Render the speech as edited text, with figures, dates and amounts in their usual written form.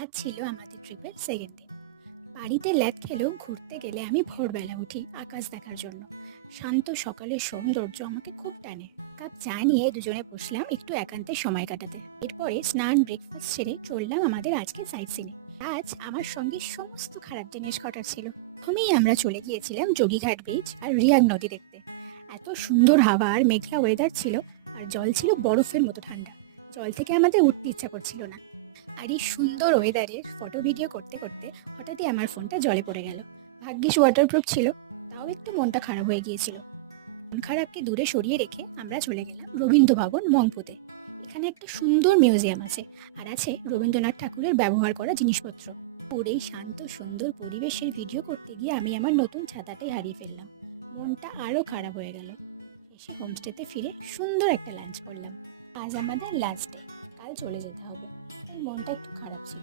আজ ছিল আমাদের ট্রিপের সেকেন্ড দিন। বাড়িতে ল্যাদ খেলেও ঘুরতে গেলে আমি ভোরবেলা উঠি আকাশ দেখার জন্য। শান্ত সকালের সৌন্দর্য আমাকে খুব টানে। কাপ চা নিয়ে দুজনে বসলাম একটু একান্তে সময় কাটাতে। এরপরে স্নান ব্রেকফাস্ট সেরে চললাম আমাদের আজকে সাইট সিনে। আজ আমার সঙ্গে সমস্ত খারাপ জিনিস ঘটার ছিল। প্রথমেই আমরা চলে গিয়েছিলাম যোগীঘাট বিচ আর রিয়াং নদী দেখতে। এত সুন্দর হাওয়া আর মেঘলা ওয়েদার ছিল, আর জল ছিল বরফের মতো ঠান্ডা। জল থেকে আমাদের উঠতে ইচ্ছা করছিল না। আর এই সুন্দর ওয়েদারের ফটো ভিডিও করতে করতে হঠাৎই আমার ফোনটা জলে পড়ে গেল। ভাগ্যিস ওয়াটারপ্রুফ ছিল, তাও একটু মনটা খারাপ হয়ে গিয়েছিল। মন খারাপকে দূরে সরিয়ে রেখে আমরা চলে গেলাম রবীন্দ্র ভবন মংপুতে। এখানে একটা সুন্দর মিউজিয়াম আছে, আর আছে রবীন্দ্রনাথ ঠাকুরের ব্যবহার করা জিনিসপত্র। ওর এই শান্ত সুন্দর পরিবেশের ভিডিও করতে গিয়ে আমি আমার নতুন ছাতাটাই হারিয়ে ফেললাম। মনটা আরও খারাপ হয়ে গেল। এসে হোমস্টেতে ফিরে সুন্দর একটা লাঞ্চ করলাম। আজ আমাদের লাস্ট ডে, কাল চলে যেতে হবে, তাই মনটা একটু খারাপ ছিল।